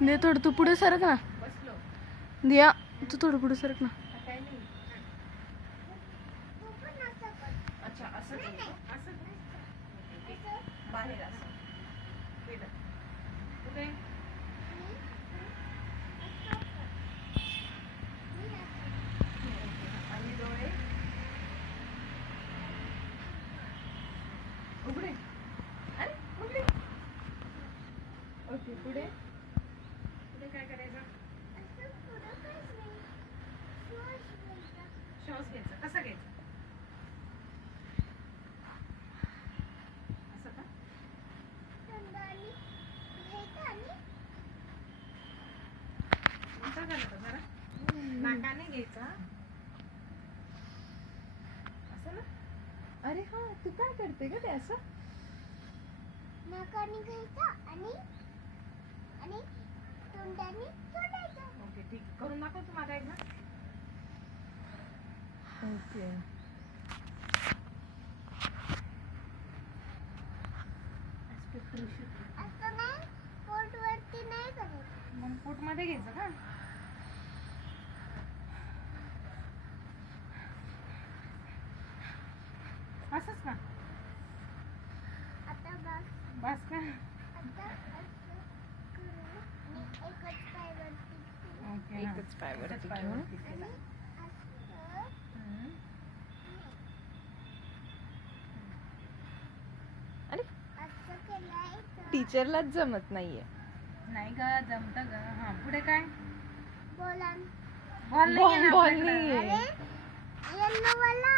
दे थोडं तू पुढे सरक ना. दिया तू थोडं पुढे सरक ना. ओके पुढे पुढे काय करायचं? श्वास घ्यायचा. कसा घ्यायचा? असं का? उलटा करायचा जरा. नाकाने घ्यायचा. असं ना? अरे हा तू काय करते ग ते असं? नाकाने घ्यायचा आणि तोंडाने सोडायचं. ओके ठीक करून दाखव तू मला एकदा. ओके असं नाही, पोटवरती नाही करायचं. मग पोटमध्ये घ्यायचं का? असंच ना? आता बस. बस का? आता असं करून आणि एकच पायावरती ठेवू. ओके एकच पाय वरती एकच पाय घेऊन. वरती केला. असं हम्म. अरे असं केलंय तर टीचरलाच जमत नाहीये. नाही ग जमत ग. हा पुढे काय? बोला. बॉल बॉल नाही बॉल आपल्याकडं. नाहीये. अरे येल्लो वाला